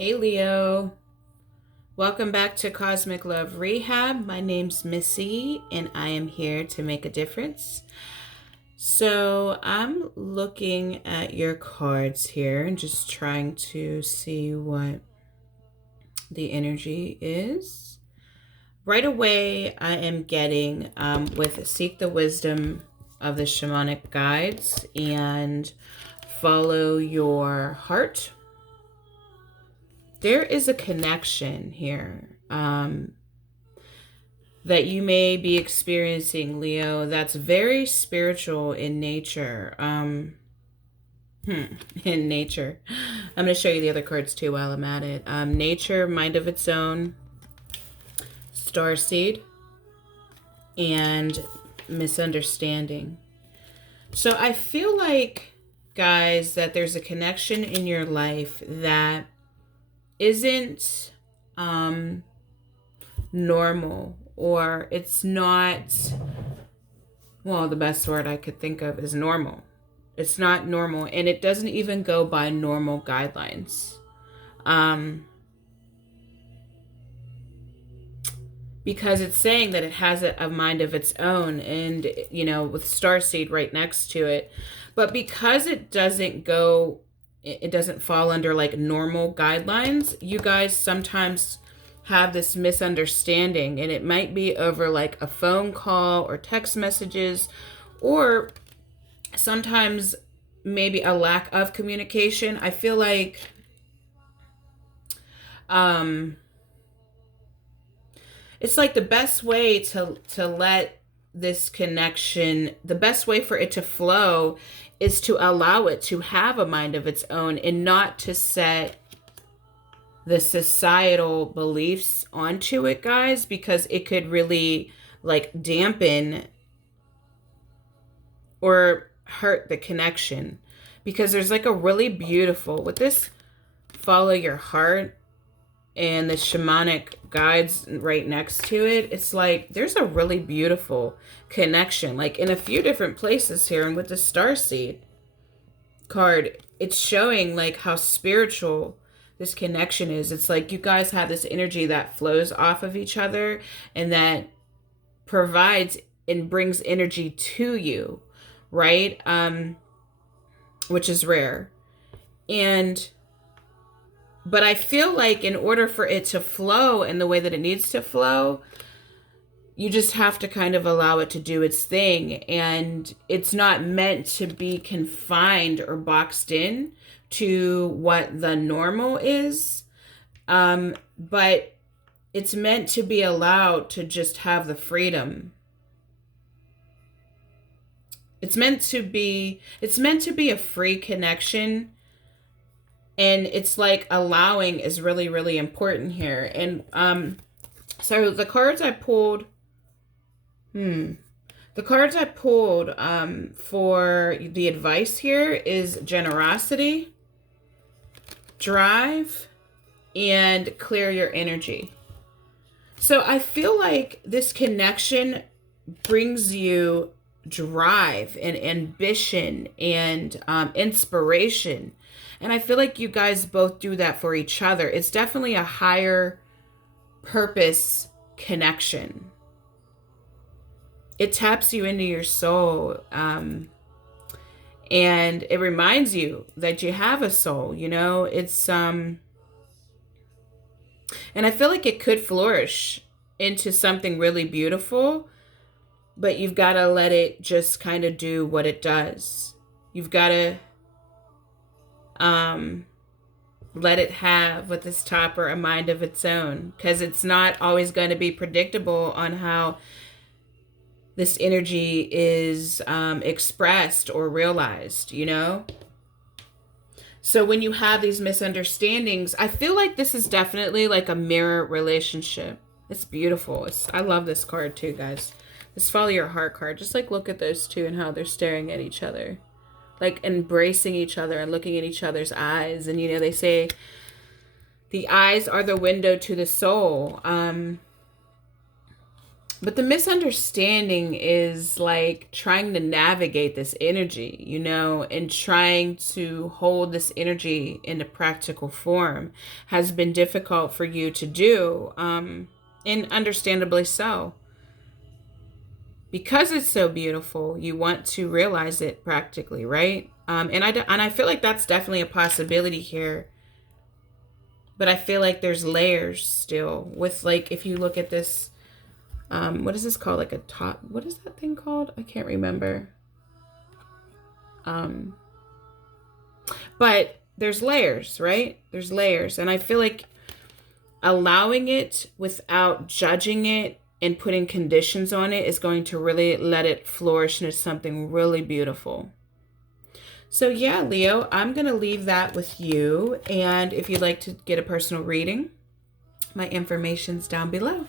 Hey Leo, welcome back to Cosmic Love Rehab. My name's Missy and I am here to make a difference. So I'm looking at your cards here and just trying to see what the energy is. Right away, I am getting with Seek the Wisdom of the Shamanic Guides and Follow Your Heart. There is a connection here that you may be experiencing, Leo, that's very spiritual in nature. In nature. I'm going to show you the other cards too while I'm at it. Nature, Mind of Its Own, Starseed, and Misunderstanding. So I feel like, guys, that there's a connection in your life that isn't normal, or it's not, well, the best word I could think of is normal. It's not normal, and it doesn't even go by normal guidelines. Because it's saying that it has a mind of its own, and, you know, with Starseed right next to it. But because it doesn't fall under like normal guidelines, you guys sometimes have this misunderstanding, and it might be over like a phone call or text messages, or sometimes maybe a lack of communication. I feel like it's like the best way to let this connection, the best way for it to flow is to allow it to have a mind of its own and not to set the societal beliefs onto it, guys, because it could really like dampen or hurt the connection. Because there's like a really beautiful, with this Follow Your Heart and the shamanic guides right next to it, it's like there's a really beautiful connection, like in a few different places here. And with the Starseed card, it's showing like how spiritual this connection is. It's like you guys have this energy that flows off of each other and that provides and brings energy to you, right? Which is rare. But I feel like in order for it to flow in the way that it needs to flow, you just have to kind of allow it to do its thing. And it's not meant to be confined or boxed in to what the normal is. But it's meant to be allowed to just have the freedom. It's meant to be a free connection. And it's like allowing is really, really important here. And so the cards I pulled, for the advice here is generosity, drive, and clear your energy. So I feel like this connection brings you drive and ambition and inspiration. And I feel like you guys both do that for each other. It's definitely a higher purpose connection. It taps you into your soul. And it reminds you that you have a soul, you know? It's, and I feel like it could flourish into something really beautiful, but you've got to let it just kind of do what it does. You've got to let it have, with this topper, a mind of its own, because it's not always going to be predictable on how this energy is expressed or realized, you know? So when you have these misunderstandings, I feel like this is definitely like a mirror relationship. It's beautiful. I love this card too, guys. This Follow Your Heart card. Just like look at those two and how they're staring at each other. Like embracing each other and looking at each other's eyes. And, you know, they say the eyes are the window to the soul. But the misunderstanding is like trying to navigate this energy, you know, and trying to hold this energy in a practical form has been difficult for you to do, and understandably so. Because it's so beautiful, you want to realize it practically, right? And I feel like that's definitely a possibility here. But I feel like there's layers still with, like, if you look at this, what is this called? Like a top, what is that thing called? I can't remember. Um, but there's layers, right? There's layers. And I feel like allowing it without judging it and putting conditions on it is going to really let it flourish into something really beautiful. So yeah, Leo, I'm going to leave that with you. And if you'd like to get a personal reading, my information's down below.